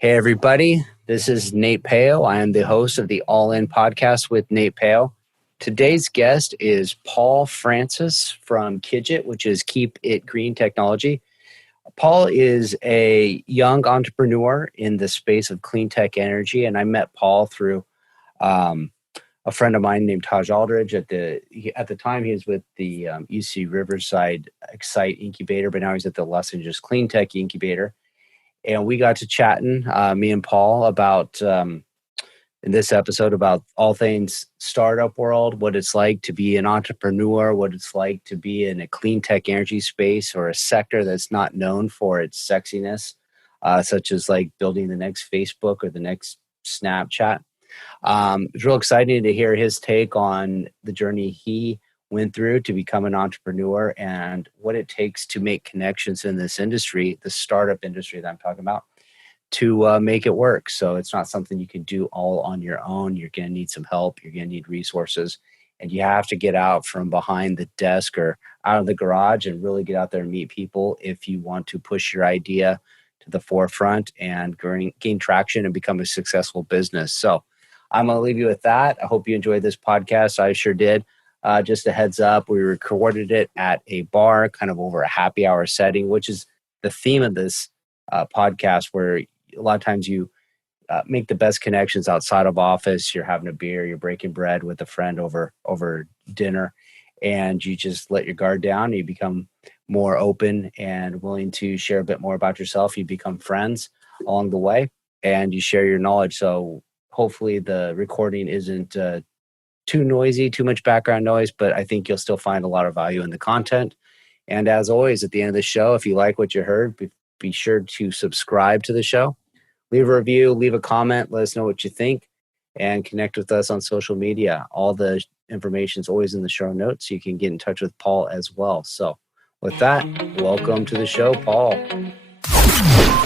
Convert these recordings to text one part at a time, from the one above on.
Hey, everybody. This is Nate Pao. I am the host of the All In podcast with Nate Pao. Today's guest is Paul Francis from KIGT, which is Keep It Green Technology. Paul is a young entrepreneur in the space of clean tech energy, and I met Paul through a friend of mine named Taj Aldridge. At the time, he was with the UC Riverside Excite Incubator, but now he's at the Los Angeles Clean Tech Incubator. And we got to chatting, me and Paul, about in this episode about all things startup world, what it's like to be an entrepreneur, what it's like to be in a clean tech energy space or a sector that's not known for its sexiness, such as like building the next Facebook or the next Snapchat. It's real exciting to hear his take on the journey he went through to become an entrepreneur and what it takes to make connections in this industry, the startup industry that I'm talking about, to make it work. So it's not something you can do all on your own. You're going to need some help. You're going to need resources. And you have to get out from behind the desk or out of the garage and really get out there and meet people if you want to push your idea to the forefront and gain traction and become a successful business. So I'm going to leave you with that. I hope you enjoyed this podcast. I sure did. Just a heads up, we recorded it at a bar, kind of over a happy hour setting, which is the theme of this podcast, where a lot of times you make the best connections outside of office. You're having a beer, you're breaking bread with a friend over dinner, and you just let your guard down. And you become more open and willing to share a bit more about yourself. You become friends along the way, and you share your knowledge. So hopefully the recording isn't too noisy, too much background noise, but I think you'll still find a lot of value in the content. And as always, at the end of the show, if you like what you heard, be sure to subscribe to the show, leave a review, leave a comment, let us know what you think, and connect with us on social media. All the information is always in the show notes, so you can get in touch with Paul as well. So with that, welcome to the show, Paul.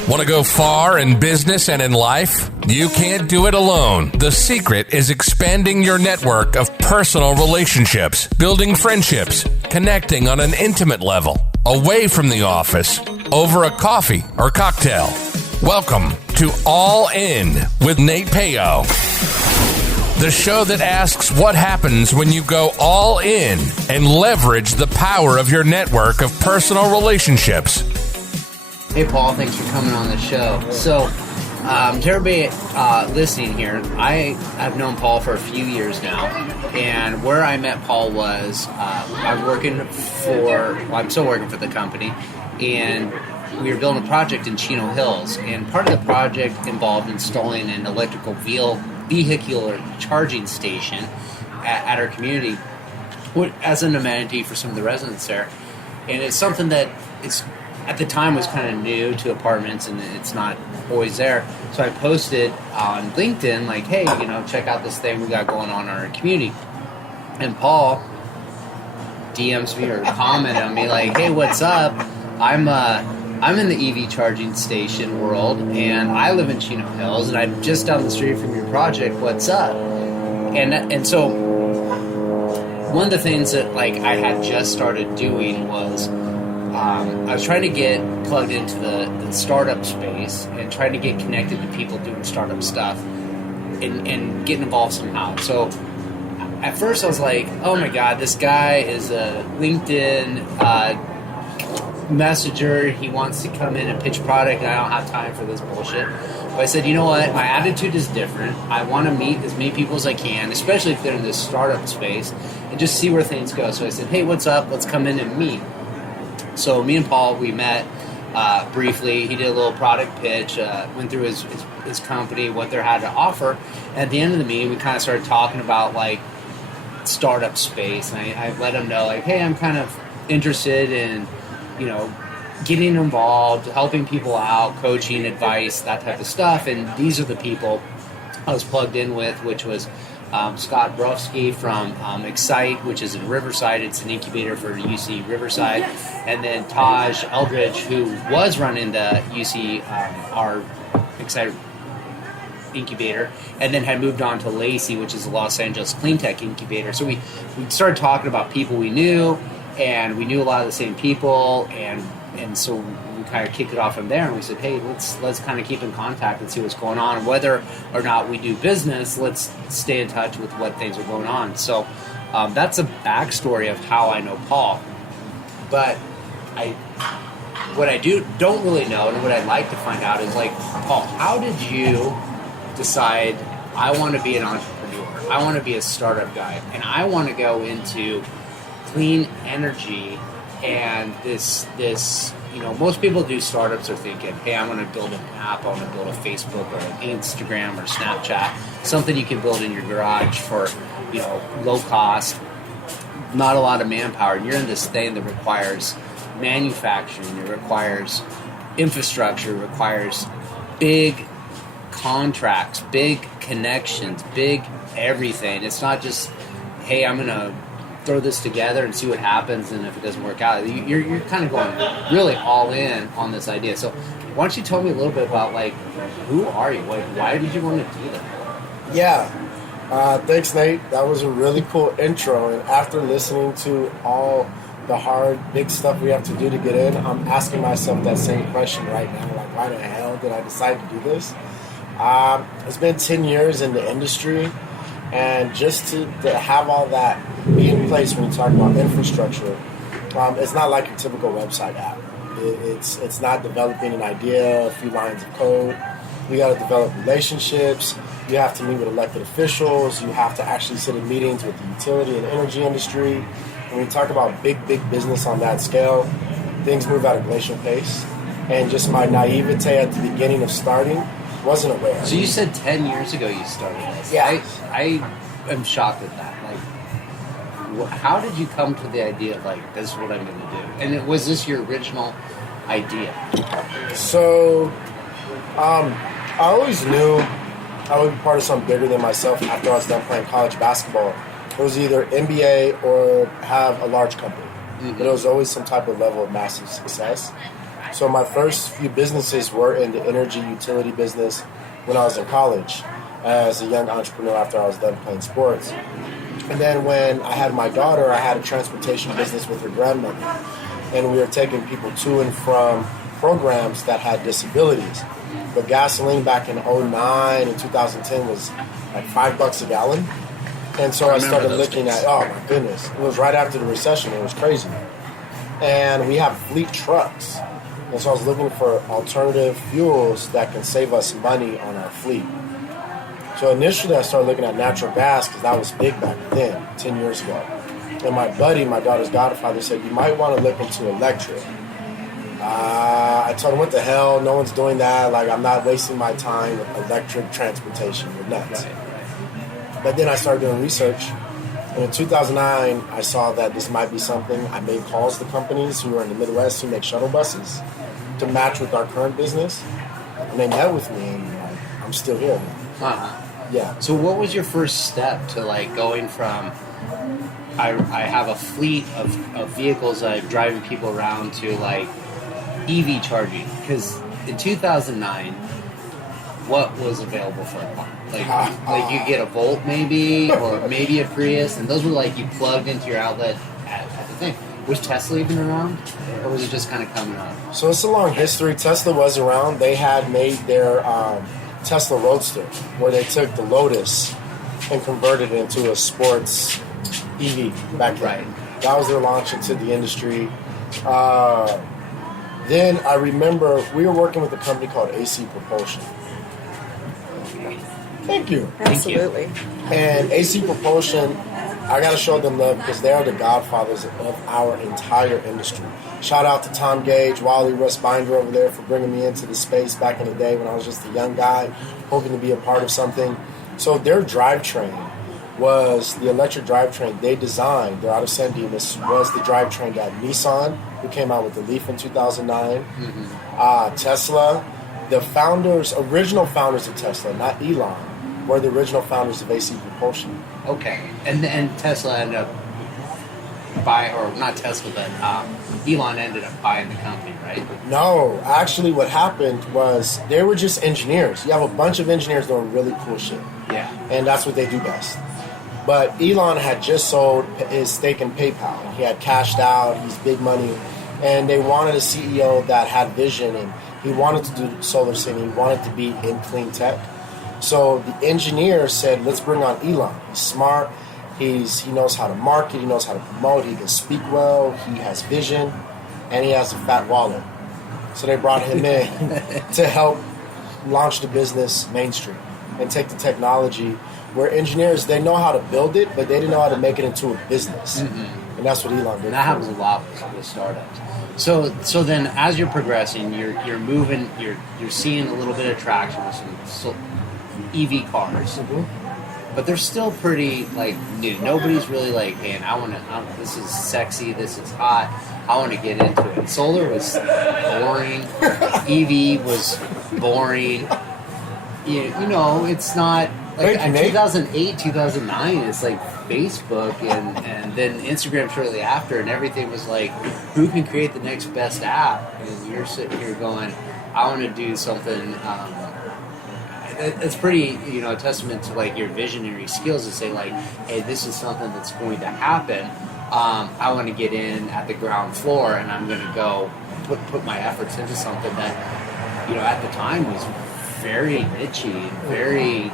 Want to go far in business and in life? You can't do it alone. The secret is expanding your network of personal relationships, building friendships, connecting on an intimate level, away from the office, over a coffee or cocktail. Welcome to All In with Nate Pao, the show that asks what happens when you go all in and leverage the power of your network of personal relationships. Hey, Paul, thanks for coming on the show. So, to everybody listening here, I've known Paul for a few years now, and where I met Paul was I'm still working for the company, and we were building a project in Chino Hills, and part of the project involved installing an electrical vehicular charging station at our community as an amenity for some of the residents there. And it's something that at the time was kind of new to apartments, and it's not always there. So I posted on LinkedIn, like, hey, check out this thing we got going on in our community. And Paul DMs me or commented on me like, hey, what's up? I'm in the EV charging station world, and I live in Chino Hills, and I'm just down the street from your project. What's up? And so one of the things that like I had just started doing was I was trying to get plugged into the startup space and trying to get connected to people doing startup stuff and getting involved somehow. So at first I was like, oh my God, this guy is a LinkedIn messenger. He wants to come in and pitch product, and I don't have time for this bullshit. But I said, you know what? My attitude is different. I want to meet as many people as I can, especially if they're in this startup space, and just see where things go. So I said, hey, what's up? Let's come in and meet. So me and Paul, we met briefly. He did a little product pitch, went through his company, what they had to offer. And at the end of the meeting, we kind of started talking about like startup space. And I let him know like, hey, I'm kind of interested in, getting involved, helping people out, coaching, advice, that type of stuff. And these are the people I was plugged in with, which was Scott Brofsky from Excite, which is in Riverside. It's an incubator for UC Riverside. And then Taj Eldridge, who was running the UC, our Excite incubator, and then had moved on to Lacey, which is the Los Angeles Clean Tech Incubator. So we started talking about people we knew, and we knew a lot of the same people, and so we kind of kicked it off from there, and we said, hey, let's kind of keep in contact and see what's going on. And whether or not we do business, let's stay in touch with what things are going on. So that's a backstory of how I know Paul. But what I don't really know, and what I'd like to find out is, like, Paul, how did you decide I want to be an entrepreneur? I want to be a startup guy, and I want to go into clean energy. And this, most people do startups are thinking, hey, I want to build an app, I want to build a Facebook or an Instagram or Snapchat, something you can build in your garage for, low cost, not a lot of manpower. And you're in this thing that requires manufacturing, it requires infrastructure, it requires big contracts, big connections, big everything. It's not just, hey, I'm going to throw this together and see what happens, and if it doesn't work out, you're kind of going really all in on this idea. So why don't you tell me a little bit about, like, who are you? Like, why did you want to do that? Yeah. Thanks, Nate. That was a really cool intro. And after listening to all the hard, big stuff we have to do to get in, I'm asking myself that same question right now. Like, why the hell did I decide to do this? It's been 10 years in the industry. And just to have all that be in place when you talk about infrastructure, it's not like your typical website app. It's not developing an idea, a few lines of code. You got to develop relationships. You have to meet with elected officials. You have to actually sit in meetings with the utility and energy industry. When we talk about big business on that scale, things move at a glacial pace. And just my naivete at the beginning of starting wasn't aware. So you said 10 years ago you started this. Yeah. I am shocked at that. Like, how did you come to the idea of, like, this is what I'm going to do? And was this your original idea? So, I always knew I would be part of something bigger than myself after I was done playing college basketball. It was either NBA or have a large company. Mm-hmm. But it was always some type of level of massive success. So my first few businesses were in the energy utility business when I was in college as a young entrepreneur after I was done playing sports. And then when I had my daughter, I had a transportation business with her grandmother. And we were taking people to and from programs that had disabilities. But gasoline back in 2009 and 2010 was like $5 a gallon. And so I started looking at, oh my goodness, it was right after the recession. It was crazy. And we have fleet trucks. And so I was looking for alternative fuels that can save us money on our fleet. So initially I started looking at natural gas because that was big back then, 10 years ago. And my buddy, my daughter's godfather, said, you might want to look into electric. I told him, what the hell? No one's doing that. Like, I'm not wasting my time with electric transportation. You're nuts. But then I started doing research. And in 2009, I saw that this might be something. I made calls to companies who are in the Midwest who make shuttle buses to match with our current business. And they met with me, and I'm still here. Uh-huh. Yeah. So what was your first step to, like, going from I have a fleet of vehicles that I'm driving people around to, like, EV charging? Because in 2009, what was available for a car? Like you get a Volt maybe, or maybe a Prius, and those were like you plugged into your outlet at the thing. Was Tesla even around, or was it just kind of coming up? So it's a long history. Tesla was around. They had made their Tesla Roadster, where they took the Lotus and converted it into a sports EV back then. Right. That was their launch into the industry. Then I remember we were working with a company called AC Propulsion. Thank you. Absolutely. And AC Propulsion, I got to show them love because they are the godfathers of our entire industry. Shout out to Tom Gage, Wally, Russ Binder over there for bringing me into the space back in the day when I was just a young guy hoping to be a part of something. So their drivetrain was the electric drivetrain they designed. They're out of San Dimas. Was the drivetrain that Nissan, who came out with the Leaf in 2009, Tesla, the founders, original founders of Tesla, not Elon, were the original founders of AC Propulsion. Okay, and Tesla ended up not Tesla, but Elon ended up buying the company, right? No, actually what happened was they were just engineers. You have a bunch of engineers doing really cool shit. Yeah. And that's what they do best. But Elon had just sold his stake in PayPal. He had cashed out. He's big money. And they wanted a CEO that had vision, and he wanted to do solar city. He wanted to be in clean tech. So the engineer said, let's bring on Elon. He's smart. He knows how to market. He knows how to promote. He can speak well. He has vision, and he has a fat wallet. So they brought him in to help launch the business mainstream and take the technology where engineers, they know how to build it, but they didn't know how to make it into a business. Mm-hmm. And that's what Elon did. And that happens a lot with startups. So then as you're progressing, you're moving, you're seeing a little bit of traction with some EV cars. Mm-hmm. But they're still pretty like new. Nobody's really like, hey, this is sexy, this is hot, I want to get into it. Solar was boring. EV was boring. You know, it's not like in 2008, 2009, it's like Facebook and then Instagram shortly after, and everything was like, who can create the next best app? And you're sitting here going, I want to do something. It's pretty, a testament to like your visionary skills to say like, hey, this is something that's going to happen. I want to get in at the ground floor, and I'm going to go put my efforts into something that, at the time was very nichey, very,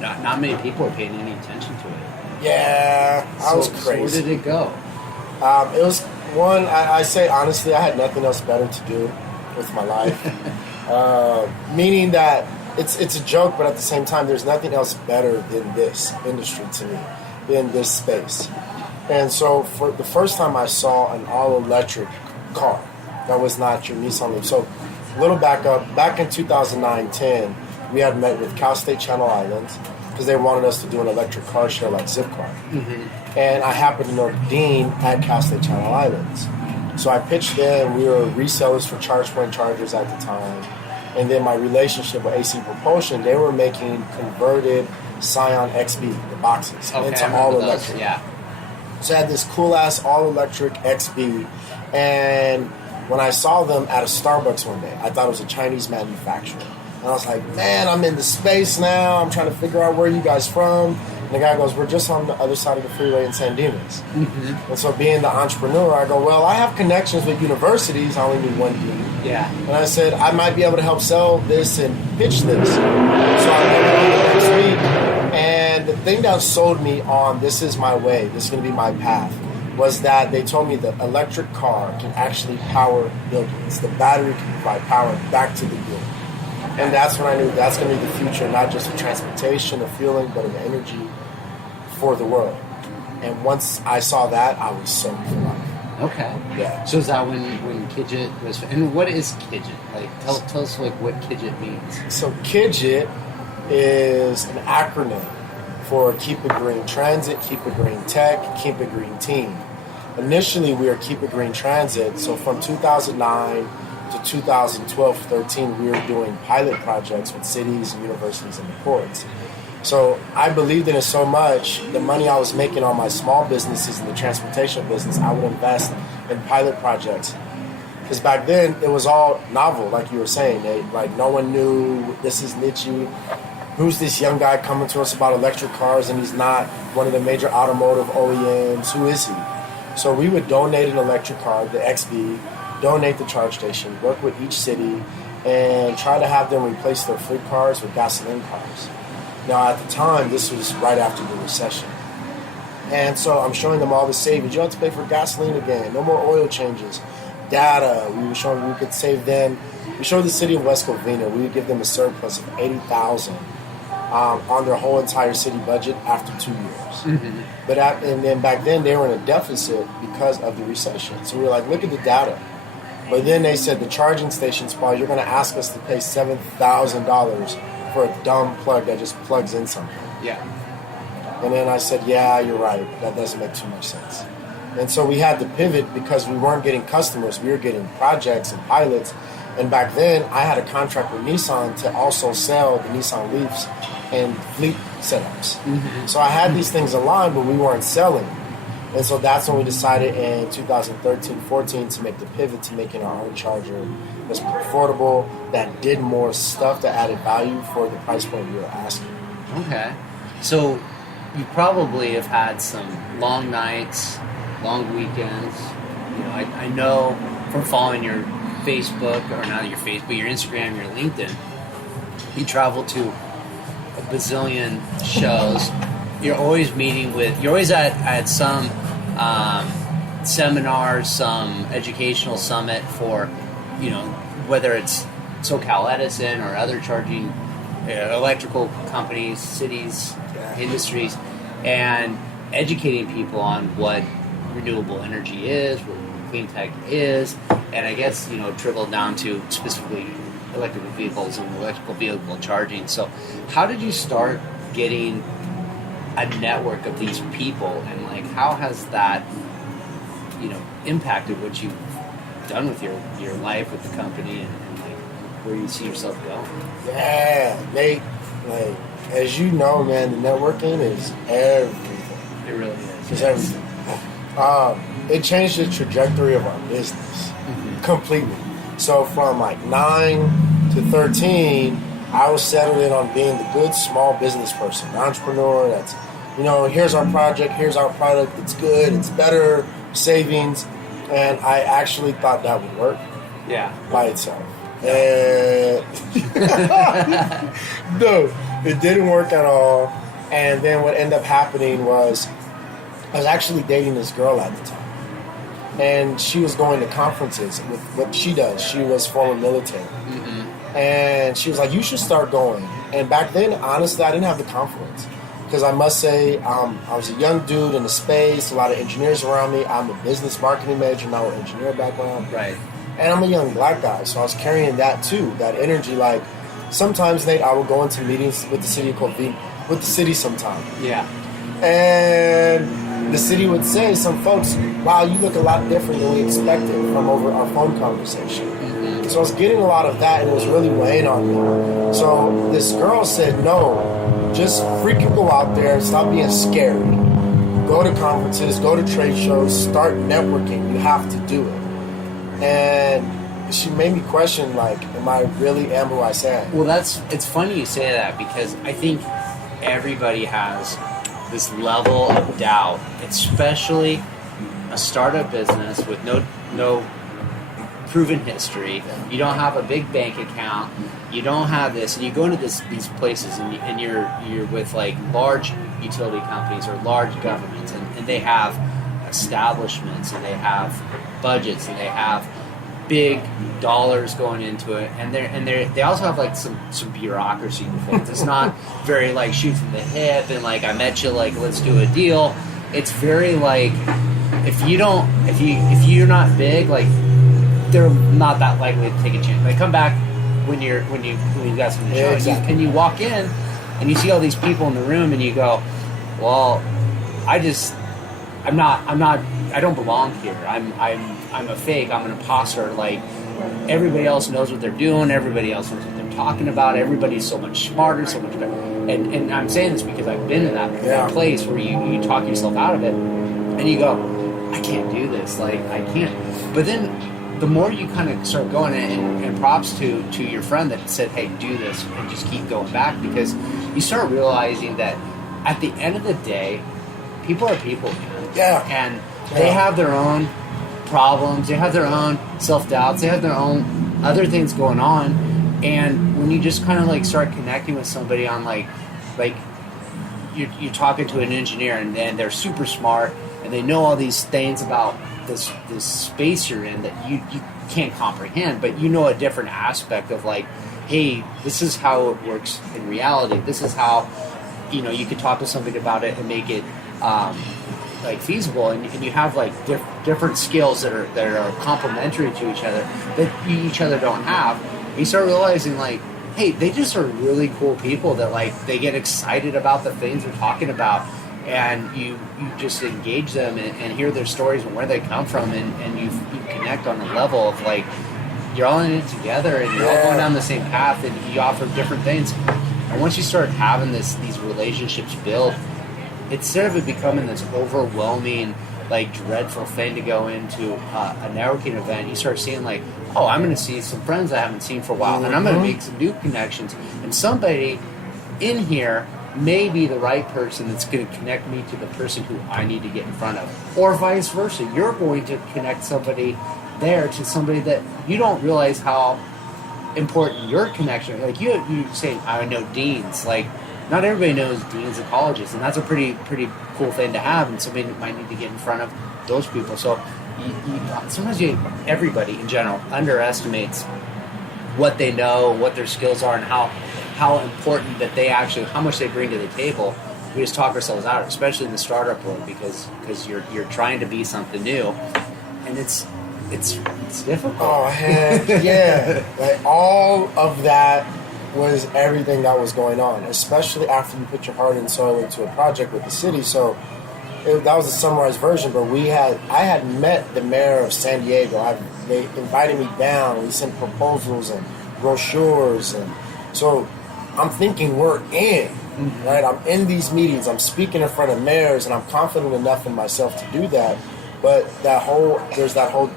not many people are paying any attention to it. Yeah, I was crazy. So where did it go? It was one, I say honestly, I had nothing else better to do with my life. Meaning that it's a joke, but at the same time, there's nothing else better than this industry to me, than this space. And so for the first time I saw an all-electric car that was not your Nissan Leaf. So little backup, back in 2009-10, we had met with Cal State Channel Islands because they wanted us to do an electric car share like Zipcar. Mm-hmm. And I happened to know the dean at Cal State Channel Islands. So I pitched them. We were resellers for ChargePoint chargers at the time. And then my relationship with AC Propulsion, they were making converted Scion XB, the boxes, into all-electric. Yeah. So I had this cool-ass all-electric XB. And when I saw them at a Starbucks one day, I thought it was a Chinese manufacturer. And I was like, man, I'm in the space now. I'm trying to figure out where you guys from. And the guy goes, we're just on the other side of the freeway in San Dimas. Mm-hmm. And so being the entrepreneur, I go, well, I have connections with universities. I only need one dean. Yeah. And I said, I might be able to help sell this and pitch this. So I went the next week. And the thing that sold me on this is my way, this is going to be my path, was that they told me the electric car can actually power buildings. The battery can provide power back to the grid. And that's when I knew that's going to be the future, not just of transportation, of fueling, but of energy for the world. And once I saw that, I was sold for life. Okay. Yeah. So is that when KIGT was... And what is KIGT? Like, tell us like what KIGT means. So KIGT is an acronym for Keep It Green Transit, Keep It Green Tech, Keep It Green Team. Initially, we were Keep It Green Transit. So from 2009 to 2012-13, we were doing pilot projects with cities and universities and the ports. So I believed in it so much, the money I was making on my small businesses in the transportation business, I would invest in pilot projects. Because back then, it was all novel, like you were saying. No one knew, this is niche. Who's this young guy coming to us about electric cars and he's not one of the major automotive OEMs? Who is he? So we would donate an electric car, the XB, donate the charge station, work with each city, and try to have them replace their fleet cars with gasoline cars. Now, at the time, this was right after the recession. And so I'm showing them all the savings. You don't have to pay for gasoline again. No more oil changes. Data. We were showing we could save them. We showed the city of West Covina. We would give them a surplus of $80,000 on their whole entire city budget after 2 years. Mm-hmm. And then back then, they were in a deficit because of the recession. So we were like, look at the data. But then they said the charging stations, Paul, you're going to ask us to pay $7,000 for a dumb plug that just plugs in something. Yeah. And then I said, yeah, you're right. That doesn't make too much sense. And so we had to pivot because we weren't getting customers. We were getting projects and pilots. And back then, I had a contract with Nissan to also sell the Nissan Leafs and fleet setups. Mm-hmm. So I had these things aligned, but we weren't selling. And so that's when we decided in 2013-14 to make the pivot to making our own charger that's more affordable, that did more stuff, that added value for the price point we were asking. Okay. So you probably have had some long nights, long weekends, I know from following your Facebook, or not your Facebook, your Instagram, your LinkedIn, you travel to a bazillion shows. You're always you're always at some seminars, some educational summit for, whether it's SoCal Edison or other charging electrical companies, cities, industries, and educating people on what renewable energy is, what clean tech is, and I guess, trickled down to specifically electrical vehicles and electrical vehicle charging. So how did you start getting a network of these people, and like how has that impacted what you've done with your life with the company, and like where you see yourself going? Yeah, Nate, like as you know, man, the networking is everything. It really is. It's everything. It changed the trajectory of our business completely. So from like 9 to 13, I was settled in on being the good small business person, an entrepreneur that's, here's our project, here's our product, it's good, it's better, savings, and I actually thought that would work by itself. And no, it didn't work at all. And then what ended up happening was I was actually dating this girl at the time. And she was going to conferences with what she does. She was former military. And she was like, you should start going. And back then, honestly, I didn't have the confidence. Because I must say, I was a young dude in the space, a lot of engineers around me. I'm a business marketing major, not an engineer background. Right. And I'm a young black guy, so I was carrying that too, that energy. Like, sometimes, Nate, I would go into meetings with the city with the city sometime. Yeah. And the city would say, some folks, wow, you look a lot different than we expected from over our phone conversation. So I was getting a lot of that, and it was really weighing on me. So this girl said, no, just freaking go out there, stop being scared. Go to conferences, go to trade shows, start networking. You have to do it. And she made me question, like, am I who I say I am? Well, it's funny you say that, because I think everybody has this level of doubt, especially a startup business with no proven history. You don't have a big bank account. You don't have this, and you go into these places, and you're with like large utility companies or large governments, and they have establishments, and they have budgets, and they have big dollars going into it, and they also have like some bureaucracy and things. It's not very like shoot from the hip and like I met you, like let's do a deal. It's very like if you're not big, like they're not that likely to take a chance. They come back when you got something to show. Exactly. And you walk in and you see all these people in the room, and you go, well, I don't belong here. I'm a fake. I'm an imposter. Like everybody else knows what they're doing. Everybody else knows what they're talking about. Everybody's so much smarter, so much better. And I'm saying this because I've been in that place where you talk yourself out of it, and you go, I can't do this. Like I can't. But then the more you kind of start going, and props to your friend that said, hey, do this, and just keep going back, because you start realizing that at the end of the day, people are people, man. Yeah. And they have their own problems, they have their own self-doubts, they have their own other things going on. And when you just kind of like start connecting with somebody on like you're talking to an engineer, and they're super smart, and they know all these things about this space you're in that you can't comprehend, but you know a different aspect of like, hey, this is how it works in reality. This is how, you could talk to somebody about it and make it like feasible, and you have like different skills that are complementary to each other that each other don't have. You start realizing like, hey, they just are really cool people that like they get excited about the things they're talking about, and you just engage them and hear their stories and where they come from, and you connect on a level of like you're all in it together, and you're all going down the same path, and you offer different things. And once you start having these relationships build, instead of it becoming this overwhelming, like dreadful thing to go into a networking event, you start seeing like, oh, I'm going to see some friends I haven't seen for a while, and I'm going to make some new connections. And somebody in here may be the right person that's going to connect me to the person who I need to get in front of. Or vice versa. You're going to connect somebody there to somebody that you don't realize how important your connection. Like you say, I know deans. Like not everybody knows deans of colleges, and that's a pretty cool thing to have. And somebody might need to get in front of those people. So sometimes everybody in general underestimates what they know, what their skills are, and how important that they actually, how much they bring to the table. We just talk ourselves out, especially in the startup world, because you're trying to be something new, and it's difficult. Oh, heck yeah. Like, all of that was everything that was going on, especially after you put your heart and soul into a project with the city. So that was a summarized version, but I had met the mayor of San Diego. They invited me down. We sent proposals and brochures, and so I'm thinking we're in, right? I'm in these meetings. I'm speaking in front of mayors, and I'm confident enough in myself to do that. But there's that whole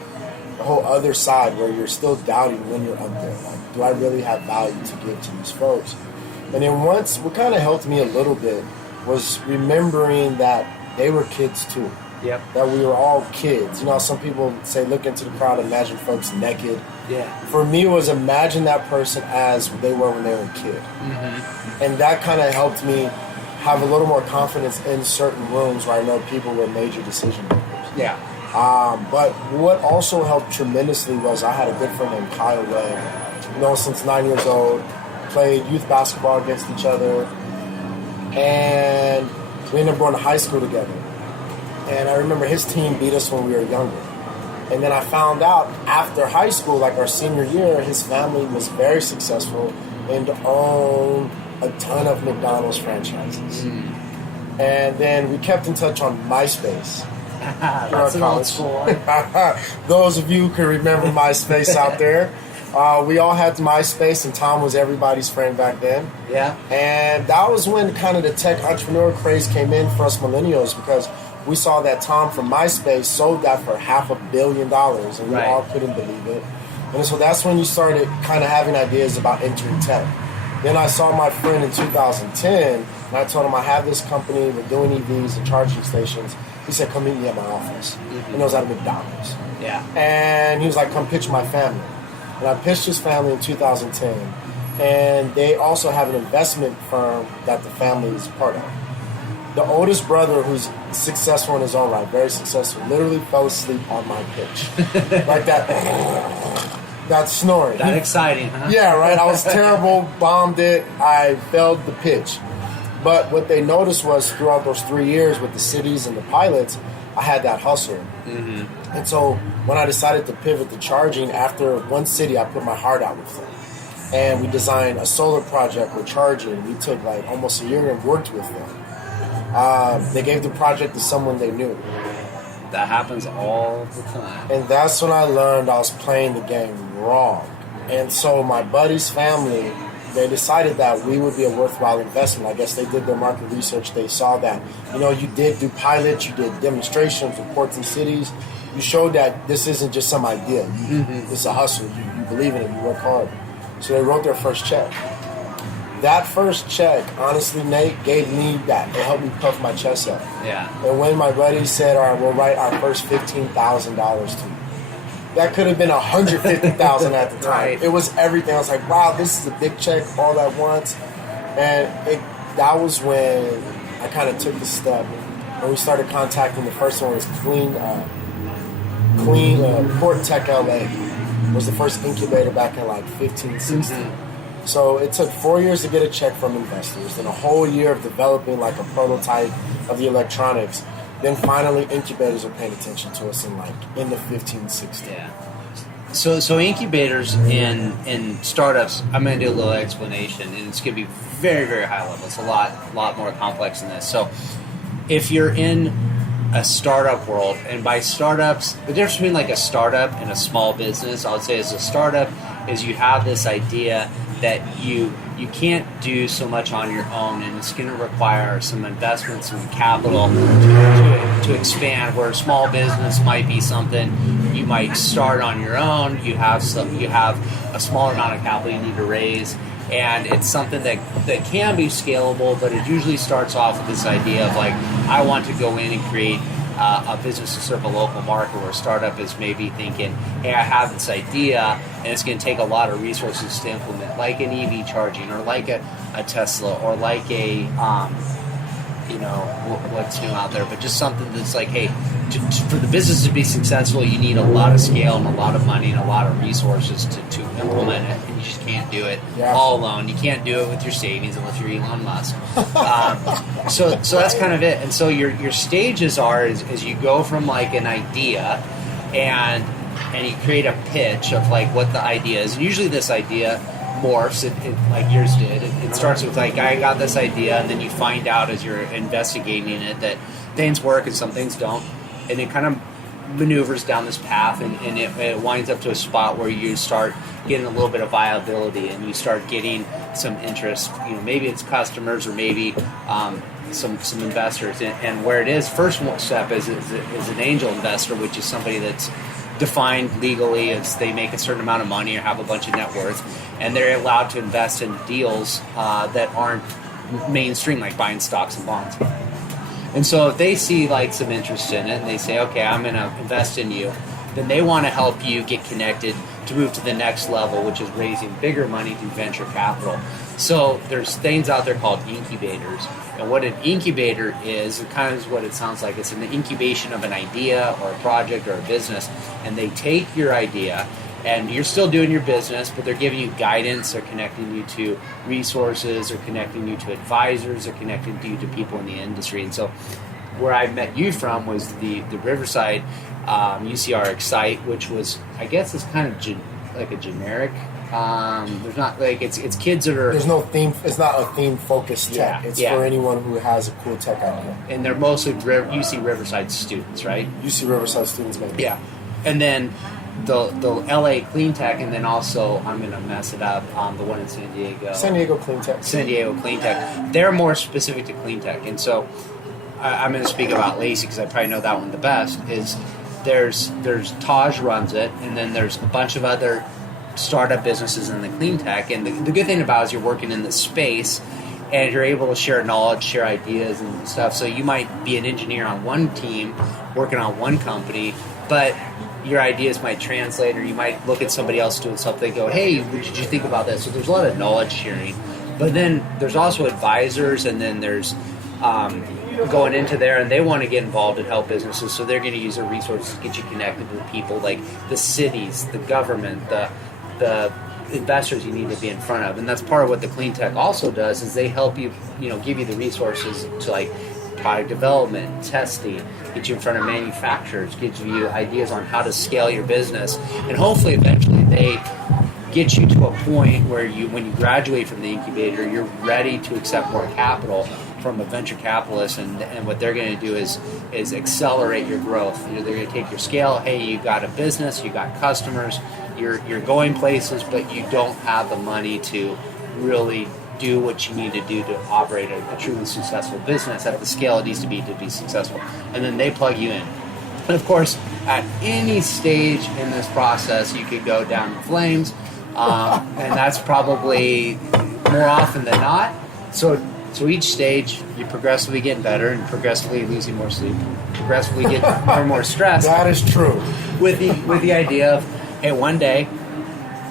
other side where you're still doubting when you're up there. Like, do I really have value to give to these folks? And then what kind of helped me a little bit was remembering that they were kids too. Yep. That we were all kids. You know, some people say look into the crowd, imagine folks naked. Yeah. For me, it was imagine that person as they were when they were a kid. And that kind of helped me have a little more confidence in certain rooms where I know people were major decision makers. Yeah. But what also helped tremendously was I had a good friend named Kyle Way, since 9 years old, played youth basketball against each other, and we ended up going to high school together. And I remember his team beat us when we were younger. And then I found out after high school, like our senior year, his family was very successful and owned a ton of McDonald's franchises. And then we kept in touch on MySpace. That's an old school. Those of you who can remember MySpace out there, we all had MySpace, and Tom was everybody's friend back then. Yeah. And that was when kind of the tech entrepreneur craze came in for us millennials, because we saw that Tom from MySpace sold that for $500 million, and we all couldn't believe it. And so that's when you started kind of having ideas about entering tech. Then I saw my friend in 2010, and I told him I have this company, we're doing EVs and charging stations. He said, come meet me at my office. And it was at McDonald's. Yeah. And he was like, come pitch my family. And I pitched his family in 2010. And they also have an investment firm that the family is part of. The oldest brother, who's successful in his own right, very successful, literally fell asleep on my pitch. Like that. That snoring. That exciting, huh? Yeah, right. I was terrible, bombed it. I failed the pitch. But what they noticed was throughout those 3 years with the cities and the pilots, I had that hustle. And so when I decided to pivot to charging, after one city, I put my heart out with them. And we designed a solar project with charging. We took like almost a year and worked with them. They gave the project to someone they knew. That happens all the time. And that's when I learned I was playing the game wrong. And so my buddy's family, they decided that we would be a worthwhile investment. I guess they did their market research. They saw that, you did do pilots, you did demonstrations, reports in cities. You showed that this isn't just some idea. It's a hustle. You believe in it. You work hard. So they wrote their first check. That first check, honestly, Nate, gave me that. It helped me puff my chest up. Yeah. And when my buddy said, all right, we'll write our first $15,000 to you. That could have been $150,000 at the time. Right. It was everything. I was like, wow, this is a big check all at once. And that was when I kind of took the step. And we started contacting, the first one was Port Tech LA. Was the first incubator back in like 15, 16. So it took 4 years to get a check from investors, then a whole year of developing like a prototype of the electronics. Then finally, incubators are paying attention to us in the 15, 16. Yeah. So incubators in startups, I'm going to do a little explanation, and it's going to be very, very high level. It's a lot more complex than this. So if you're in a startup world, and by startups, the difference between like a startup and a small business, I would say as a startup is you have this idea that you can't do so much on your own, and it's going to require some investment, some capital to expand. Where a small business might be something you might start on your own. You have a smaller amount of capital you need to raise, and it's something that can be scalable, but it usually starts off with this idea of like, I want to go in and create a business to serve a local market, where a startup is maybe thinking, hey, I have this idea and it's going to take a lot of resources to implement, like an EV charging, or like a Tesla, or like a what's new out there, but just something that's like, hey, for the business to be successful, you need a lot of scale and a lot of money and a lot of resources to implement it, and you just can't do it all alone. You can't do it with your savings unless you're Elon Musk. So that's kind of it. And so your stages are is you go from like an idea and you create a pitch of like what the idea is. And usually this idea morphs, it like yours did. It starts with like, I got this idea, and then you find out as you're investigating it that things work and some things don't, and it kind of maneuvers down this path, and it winds up to a spot where you start getting a little bit of viability, and you start getting some interest. Maybe it's customers, or maybe some investors, and where it is, first step is an angel investor, which is somebody that's defined legally as they make a certain amount of money or have a bunch of net worth, and they're allowed to invest in deals that aren't mainstream, like buying stocks and bonds. And so if they see like some interest in it and they say, okay, I'm going to invest in you, then they want to help you get connected to move to the next level, which is raising bigger money through venture capital. So there's things out there called incubators. And what an incubator is, it kind of is what it sounds like. It's an incubation of an idea or a project or a business. And they take your idea, and you're still doing your business, but they're giving you guidance, they're connecting you to resources, they're connecting you to advisors, they're connecting you to people in the industry. And so where I met you from was the Riverside UCR Excite, which was, I guess, is kind of like a generic. There's not like it's kids that are. There's no theme. It's not a theme focused tech. It's for anyone who has a cool tech idea. And they're mostly UC Riverside students, right? UC Riverside students, maybe. Yeah, and then the LA Clean Tech, and then also I'm gonna mess it up. The one in San Diego. San Diego Clean Tech. San Diego Clean Tech. They're more specific to clean tech, and so I'm going to speak about Lacey because I probably know that one the best. Is there's Taj runs it, and then there's a bunch of other startup businesses in the clean tech. And the good thing about it is you're working in this space, and you're able to share knowledge, share ideas and stuff. So you might be an engineer on one team working on one company, but your ideas might translate, or you might look at somebody else doing something and go, hey, what did you think about this? So there's a lot of knowledge sharing. But then there's also advisors, and then there's going into there, and they want to get involved and help businesses, so they're going to use their resources to get you connected to the people, like the cities, the government, the investors you need to be in front of. And that's part of what the clean tech also does, is they help you, give you the resources to like product development, testing, get you in front of manufacturers, get you ideas on how to scale your business, and hopefully eventually they get you to a point where when you graduate from the incubator, you're ready to accept more capital from a venture capitalist, and what they're going to do is accelerate your growth. They're going to take your scale. Hey, you got a business, you got customers, you're going places, but you don't have the money to really do what you need to do to operate a truly successful business at the scale it needs to be successful. And then they plug you in. And of course, at any stage in this process, you could go down in flames, and that's probably more often than not. So each stage, you progressively get better, and progressively losing more sleep, progressively get more and more stress. That is true. With the idea of, hey, one day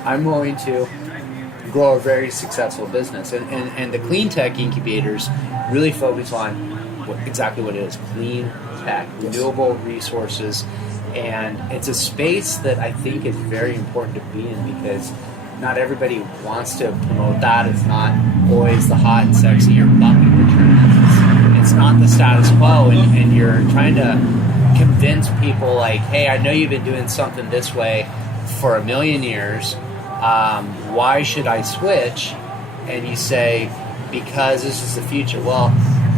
I'm going to grow a very successful business, and the clean tech incubators really focus on exactly what it is: clean tech, renewable resources, and it's a space that I think is very important to be in, because not everybody wants to promote that. It's not always the hot and sexy or bumping the trends. It's not the status quo, and you're trying to convince people like, hey, I know you've been doing something this way for 1,000,000 years. Why should I switch? And you say, because this is the future. Well,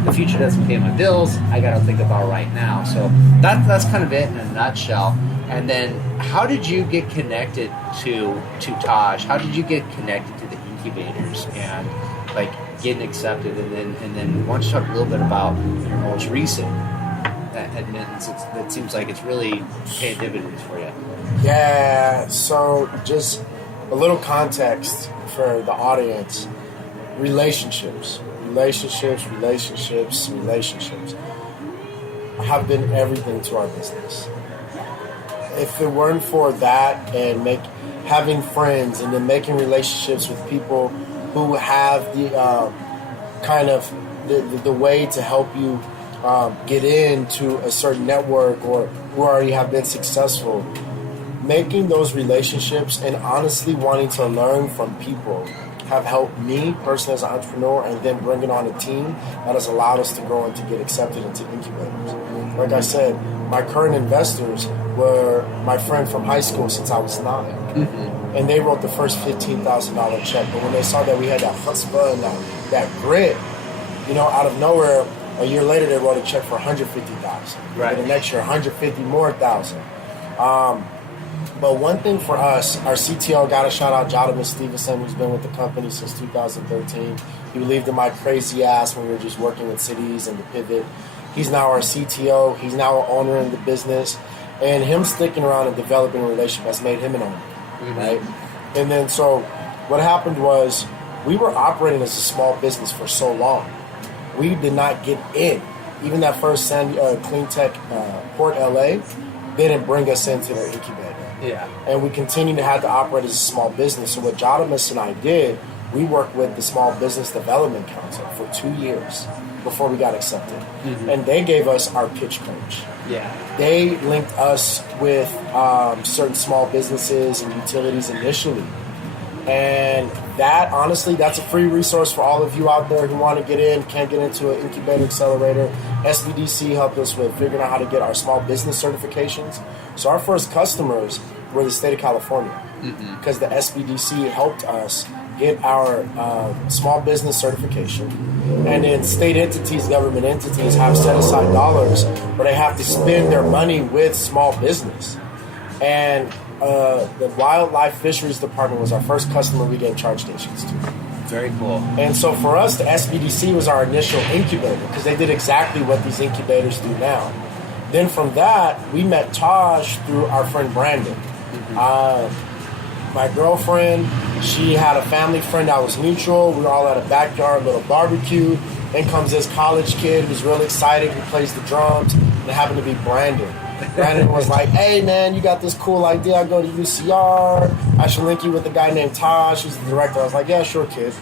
the future doesn't pay my bills. I got to think about right now. So that's kind of it in a nutshell. And then, how did you get connected to Taj? How did you get connected to the incubators and like getting accepted? And then, why don't you talk a little bit about your most recent admittance? It seems like it's really paying dividends for you. Yeah. So just a little context for the audience. Relationships have been everything to our business. If it weren't for that and having friends and then making relationships with people who have the kind of the way to help you get into a certain network or who already have been successful, making those relationships and honestly wanting to learn from people have helped me personally as an entrepreneur, and then bringing on a team that has allowed us to grow and to get accepted into incubators. Like I said, my current investors were my friend from high school since I was 9. Mm-hmm. And they wrote the first $15,000 check. But when they saw that we had that chutzpah and that grit, out of nowhere, a year later they wrote a check for $150,000. Right. And the next year, $150,000. But one thing for us, our CTO, got a shout out, Jonathan Stevenson, who's been with the company since 2013. He believed in my crazy ass when we were just working with cities and the pivot. He's now our CTO. He's now an owner in the business. And him sticking around and developing a relationship has made him an owner, right? And then so what happened was we were operating as a small business for so long. We did not get in. Even that first Clean Tech Port LA didn't bring us into their incubator. Yeah. And we continue to have to operate as a small business. So what Jadamus and I did, we worked with the Small Business Development Council for 2 years before we got accepted. Mm-hmm. And they gave us our pitch coach. Yeah. They linked us with certain small businesses and utilities initially. And that, honestly, that's a free resource for all of you out there who want to get in, can't get into an incubator accelerator. SBDC helped us with figuring out how to get our small business certifications. So our first customers were the state of California, because the SBDC helped us get our small business certification. And then state entities, government entities have set aside dollars where they have to spend their money with small business. And the Wildlife Fisheries Department was our first customer we gave charge stations to. Very cool. And so for us, the SBDC was our initial incubator because they did exactly what these incubators do now. Then from that, we met Taj through our friend Brandon. My girlfriend, she had a family friend that was mutual. We were all at a backyard little barbecue. Then comes this college kid who's real excited, who plays the drums, and it happened to be Brandon. Brandon was like, hey man, you got this cool idea. I go to UCR. I should link you with a guy named Taj, who's the director. I was like, yeah, sure, kid.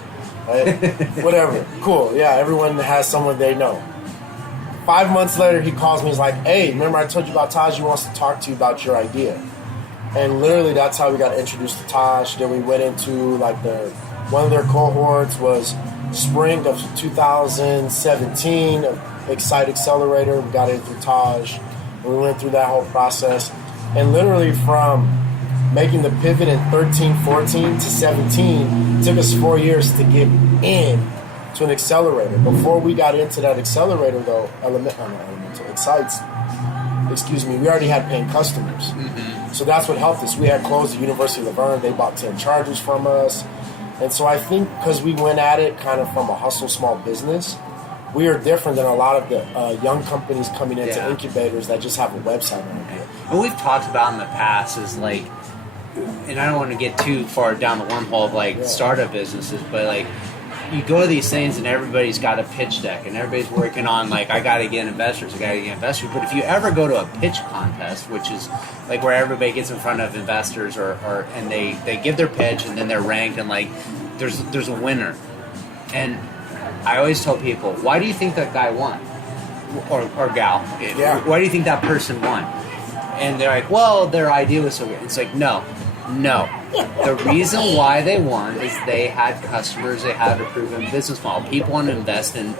Whatever. Cool. Yeah, everyone has someone they know. 5 months later, he calls me. He's like, hey, remember I told you about Taj? He wants to talk to you about your idea. And literally, that's how we got introduced to Taj. Then we went into one of their cohorts was spring of 2017, Excite Accelerator. We got in through Taj. We went through that whole process. And literally from making the pivot in 13, 14 to 17, it took us 4 years to get in to an accelerator. Before we got into that accelerator, though, Excites, we already had paying customers. Mm-hmm. So that's what helped us. We had closed the University of Laverne. They bought 10 chargers from us. And so I think because we went at it kind of from a hustle small business, we are different than a lot of the young companies coming into incubators that just have a website on it. What we've talked about in the past is and I don't want to get too far down the wormhole of startup businesses, but you go to these things and everybody's got a pitch deck and everybody's working on I got to get investors. But if you ever go to a pitch contest, which is where everybody gets in front of investors and they give their pitch and then they're ranked and there's a winner. And I always tell people, why do you think that guy won? Or gal. Yeah. Why do you think that person won? And they're like, well, their idea was so good. It's no. The reason why they won is they had customers, they had a proven business model. People want to invest in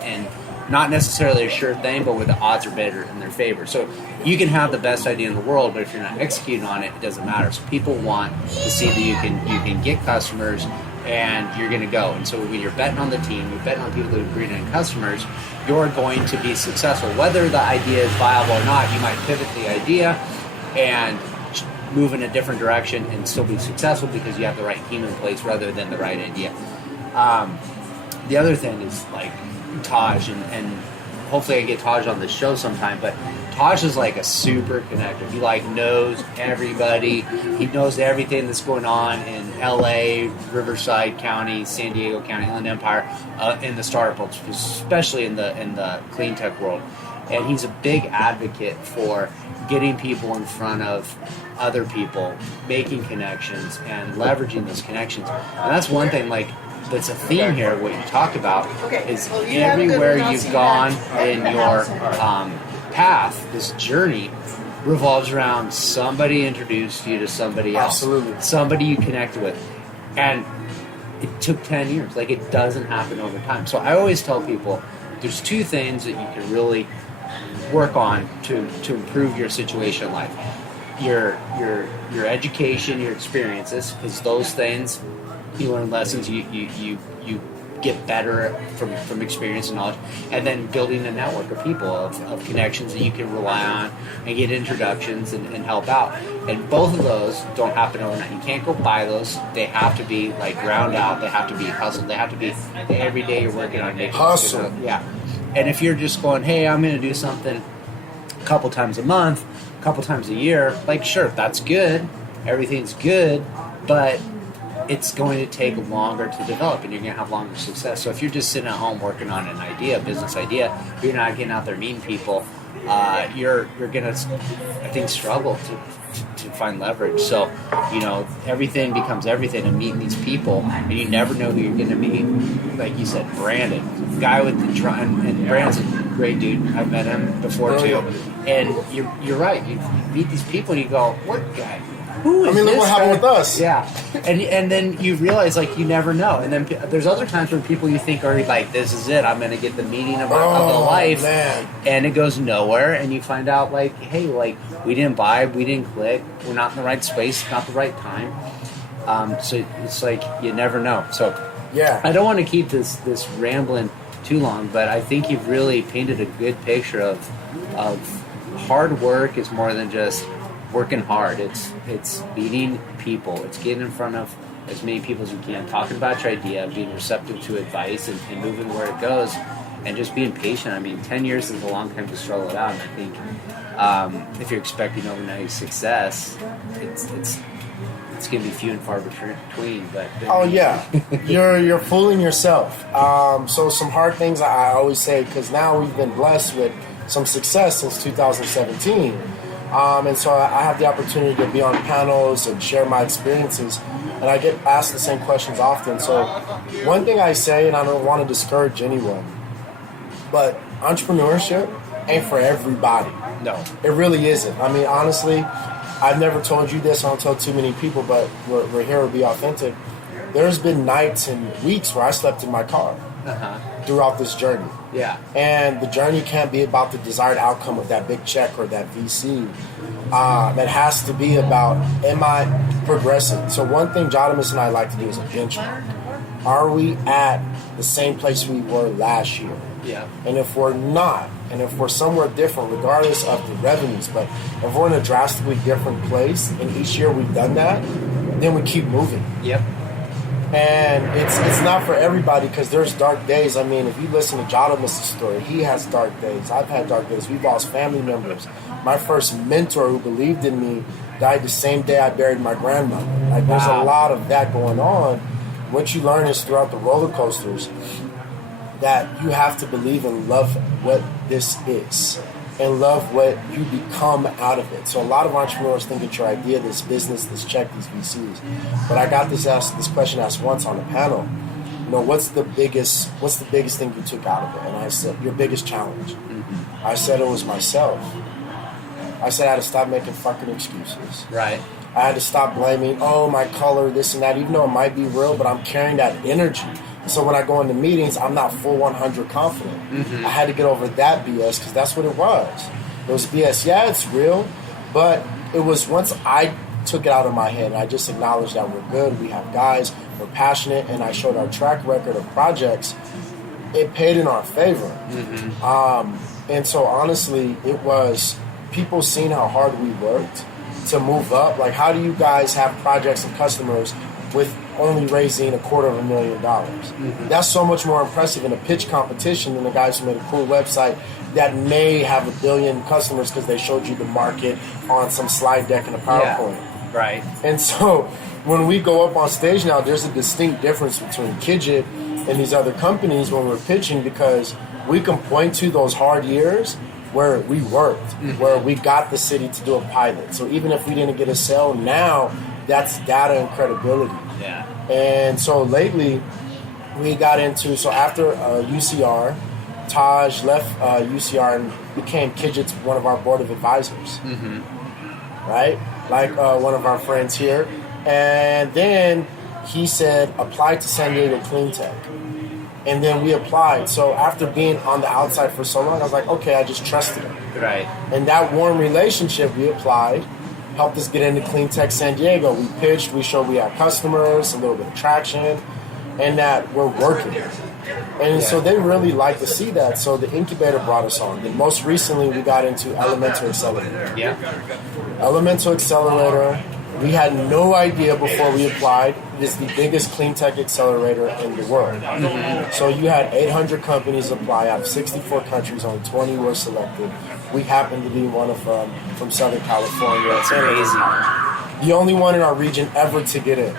not necessarily a sure thing, but where the odds are better in their favor. So you can have the best idea in the world, but if you're not executing on it, it doesn't matter. So people want to see that you can get customers and you're going to go. And so when you're betting on the team, you're betting on people who are bringing in customers, you're going to be successful. Whether the idea is viable or not, you might pivot the idea and move in a different direction and still be successful because you have the right team in place rather than the right idea. The other thing is Taj and hopefully I get Taj on the show sometime, but Taj is like a super connector. He like knows everybody. He knows everything that's going on in LA, Riverside County, San Diego County, Inland Empire, in the startup world, especially in the clean tech world. And he's a big advocate for getting people in front of other people, making connections and leveraging those connections. And that's one thing, like, that's a theme here, what you talked about, is everywhere you've gone in your path, this journey revolves around somebody introduced you to somebody else. Absolutely. Somebody you connected with. And it took 10 years. Like, it doesn't happen over time. So I always tell people there's two things that you can really work on to improve your situation in life. Your education, your experiences, because those things, you learn lessons, you get better from experience and knowledge, and then building a network of people, of connections that you can rely on and get introductions and help out. And both of those don't happen overnight. You can't go buy those. They have to be like ground out. They have to be hustled. They have to be every day you're working on making hustle. Yeah. And if you're just going, hey, I'm going to do something a couple times a month, a couple times a year, like, sure, that's good. Everything's good, but it's going to take longer to develop, and you're going to have longer success. So if you're just sitting at home working on an idea, a business idea, you're not getting out there meeting people, you're going to, I think, struggle to find leverage. So, everything becomes everything, and meeting these people, and you never know who you're going to meet. Like you said, Brandon, guy with the drum, and Brandon's a great dude. I've met him before too. And you're right. You meet these people, and you go, "What guy? Who is this look what happened with us." Yeah, and then you realize, like, you never know. And then there's other times when people you think are like, "This is it. I'm going to get the meeting of the life," man. And it goes nowhere. And you find out, like, hey, like, we didn't vibe, we didn't click, we're not in the right space, not the right time. So it's like you never know. So yeah, I don't want to keep this rambling too long, but I think you've really painted a good picture of hard work is more than just working hard. It's meeting people. It's getting in front of as many people as you can, talking about your idea, being receptive to advice, and moving where it goes, and just being patient. I mean, 10 years is a long time to struggle it out. And I think if you're expecting overnight success, it's going to be few and far between. But oh yeah, you're fooling yourself. So some hard things I always say, because now we've been blessed with some success since 2017. And so I have the opportunity to be on panels and share my experiences, and I get asked the same questions often. So one thing I say, and I don't want to discourage anyone, but entrepreneurship ain't for everybody. No. It really isn't. I mean, honestly, I've never told you this, I don't tell too many people, but we're here to be authentic. There's been nights and weeks where I slept in my car throughout this journey. Yeah. And the journey can't be about the desired outcome of that big check or that VC. That has to be about, am I progressing? So one thing Jodimus and I like to do is a benchmark. Are we at the same place we were last year? Yeah. And if we're not, and if we're somewhere different, regardless of the revenues, but if we're in a drastically different place, and each year we've done that, then we keep moving. Yep. And it's not for everybody, because there's dark days. I mean, if you listen to Jodimus' story, he has dark days. I've had dark days. We've lost family members. My first mentor who believed in me died the same day I buried my grandmother. Like, there's a lot of that going on. What you learn is throughout the roller coasters that you have to believe and love what this is and love what you become out of it. So a lot of entrepreneurs think it's your idea, this business, this check, these VCs. But I got this question asked once on a panel. What's the biggest thing you took out of it? And I said, your biggest challenge. Mm-hmm. I said it was myself. I said I had to stop making fucking excuses. Right. I had to stop blaming, my color, this and that, even though it might be real, but I'm carrying that energy. So when I go into meetings, I'm not full 100 confident. Mm-hmm. I had to get over that BS, because that's what it was. It was BS. Yeah, it's real, but it was once I took it out of my head and I just acknowledged that we're good, we have guys, we're passionate, and I showed our track record of projects, it paid in our favor. Mm-hmm. And so honestly, it was people seeing how hard we worked to move up. Like, how do you guys have projects and customers with only raising $250,000. That's so much more impressive in a pitch competition than the guys who made a cool website that may have 1 billion customers because they showed you the market on some slide deck in a PowerPoint. Yeah, right. And so when we go up on stage now, there's a distinct difference between KIGT and these other companies when we're pitching, because we can point to those hard years where we worked, where we got the city to do a pilot. So even if we didn't get a sale now, that's data and credibility. Yeah. And so lately, we got into, so after UCR, Taj left UCR and became KIGT's one of our board of advisors. Right? Like one of our friends here. And then he said, apply to San Diego Clean Tech. And then we applied. So after being on the outside for so long, I was like, okay, I just trusted him. Right. And that warm relationship, we applied, helped us get into Clean Tech San Diego. We pitched, we showed we had customers, a little bit of traction, and that we're working. And so they really like to see that. So the incubator brought us on. And most recently, we got into Elemental Accelerator. Yeah. Elemental Accelerator, we had no idea before we applied. It is the biggest clean tech accelerator in the world. So you had 800 companies apply out of 64 countries, only 20 were selected. We happened to be one of them from Southern California. That's crazy. The only one in our region ever to get in.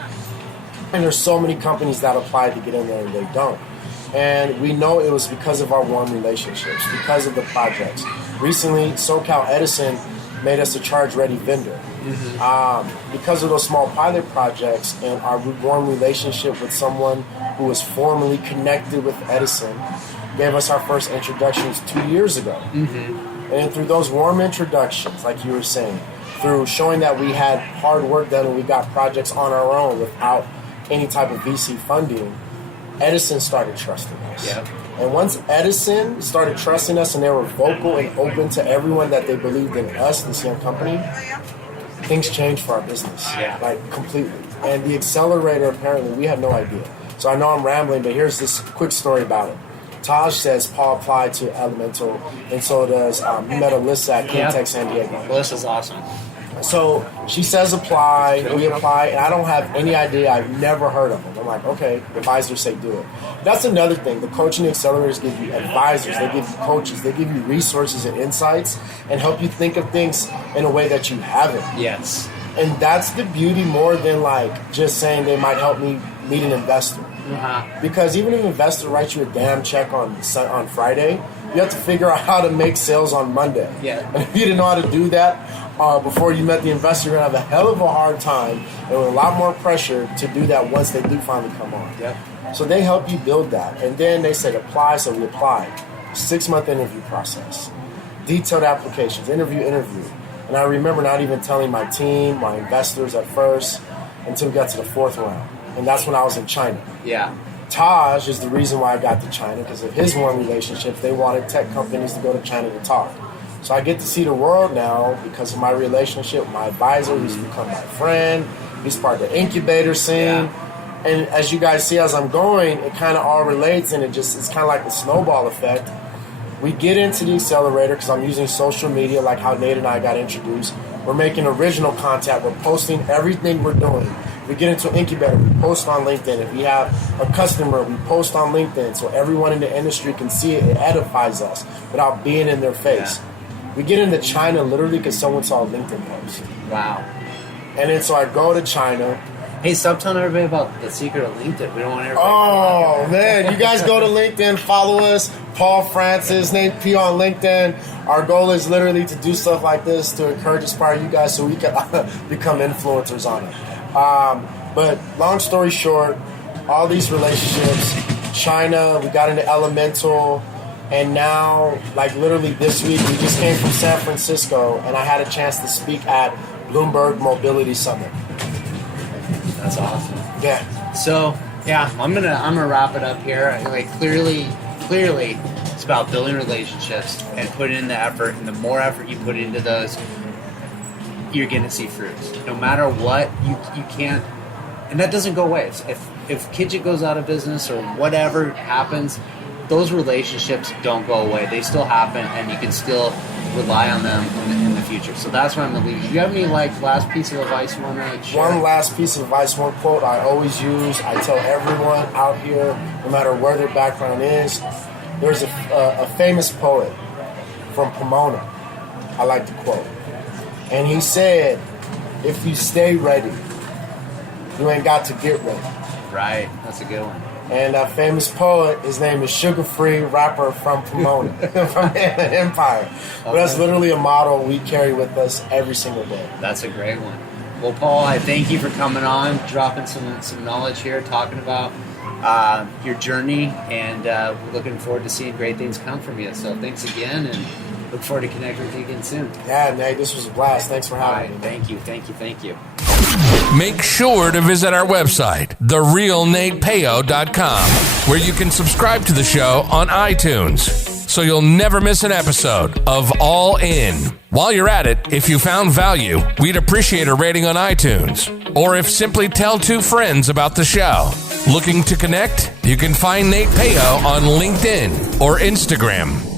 And there's so many companies that applied to get in there and they don't. And we know it was because of our warm relationships, because of the projects. Recently, SoCal Edison made us a charge-ready vendor. Because of those small pilot projects and our warm relationship with someone who was formally connected with Edison, gave us our first introductions 2 years ago. And through those warm introductions, like you were saying, through showing that we had hard work done and we got projects on our own without any type of VC funding, Edison started trusting us. Yep. And once Edison started trusting us and they were vocal and open to everyone that they believed in us, this young company, things changed for our business, like completely. And the accelerator, apparently, we had no idea. So I know I'm rambling, but here's this quick story about it. Taj says Paul applied to Elemental, and so does, he met Alyssa at Clean Tech San Diego. Alyssa's awesome. So she says apply, we apply, and I don't have any idea. I've never heard of them. I'm like, okay, advisors say do it. That's another thing. The coaching accelerators give you advisors, they give you coaches, they give you resources and insights and help you think of things in a way that you haven't. Yes. And that's the beauty more than like just saying they might help me meet an investor. Because even if an investor writes you a damn check on Friday, you have to figure out how to make sales on Monday. Yeah. And if you didn't know how to do that before you met the investor, you're going to have a hell of a hard time and with a lot more pressure to do that once they do finally come on. Yep. So they help you build that. And then they said apply, so we applied. 6-month interview process. Detailed applications, interview. And I remember not even telling my team, my investors at first, until we got to the 4th round. And that's when I was in China. Yeah. Taj is the reason why I got to China, because of his warm relationships. They wanted tech companies to go to China to talk. So I get to see the world now because of my relationship with my advisor, who's become my friend. He's part of the incubator scene. Yeah. And as you guys see as I'm going, it kind of all relates, and it's kind of like the snowball effect. We get into the accelerator because I'm using social media, like how Nate and I got introduced. We're making original content. We're posting everything we're doing. We get into incubator, we post on LinkedIn. If we have a customer, we post on LinkedIn so everyone in the industry can see it. It edifies us without being in their face. Yeah. We get into China literally because someone saw a LinkedIn post. Wow. And then so I go to China. Hey, stop telling everybody about the secret of LinkedIn. We don't want everybody Oh, man. You guys go to LinkedIn, follow us. Paul Francis, Nate P on LinkedIn. Our goal is literally to do stuff like this to encourage, inspire you guys so we can become influencers on it. But long story short, all these relationships, China, we got into Elemental, and now, like literally this week, we just came from San Francisco, and I had a chance to speak at Bloomberg Mobility Summit. That's awesome. Yeah. So, yeah, I'm gonna wrap it up here. Like clearly, it's about building relationships and putting in the effort, and the more effort you put into those, you're going to see fruits. No matter what, you can't, and that doesn't go away. If KIGT goes out of business or whatever happens, those relationships don't go away. They still happen, and you can still rely on them in the future. future. So that's what I'm going to leave you. Do you have any last piece of advice you want to share? One last piece of advice, one quote I always use. I tell everyone out here, no matter where their background is, there's a famous poet from Pomona. I like to quote. And he said, if you stay ready, you ain't got to get ready. Right. That's a good one. And a famous poet, his name is Sugar Free, rapper from Pomona, from Empire. But that's literally a motto we carry with us every single day. That's a great one. Well, Paul, I thank you for coming on, dropping some knowledge here, talking about your journey, and we're looking forward to seeing great things come from you. So thanks again, and look forward to connecting with you again soon. Yeah, Nate, this was a blast. Thanks for having me. Thank you. Make sure to visit our website, therealnatepeo.com, where you can subscribe to the show on iTunes, so you'll never miss an episode of All In. While you're at it, if you found value, we'd appreciate a rating on iTunes, or if simply tell 2 friends about the show. Looking to connect? You can find Nate Peo on LinkedIn or Instagram.